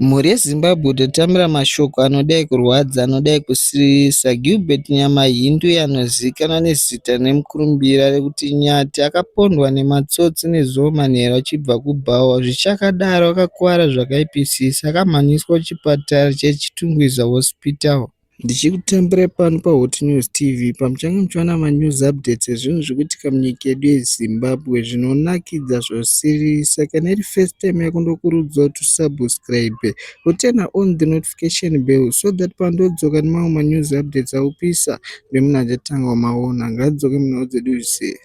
Mhuri yeZimbabwe kutotambira mashoko anodai kurwadza anodai kusiririsa. Gilbert Nyamahindu anozivikanwa nezita nemukurumbira rekuti Nyati akapondwa nematsotsi nezuva manheru achibva kuBhawa. Zvichakadaro akakuwara zvakaipisisa akamhanyiswa kuchipatara cheChitungwiza Hospital. Ndichikutambirai pano paHot News TV pamuchange muchiwana manews updates ezvinhu zviri kuitika munyika yedu yeZimbabwe zvinonakidza zvosiririsa. Kana iri first time yako ndokurudzirwa kuti usubscribe uturn on the notification bell so that pandodzoka nemamwe manews updates aupisa ndomunhu achatanga kumaona. Ngadzoke munhau dzedu zvise.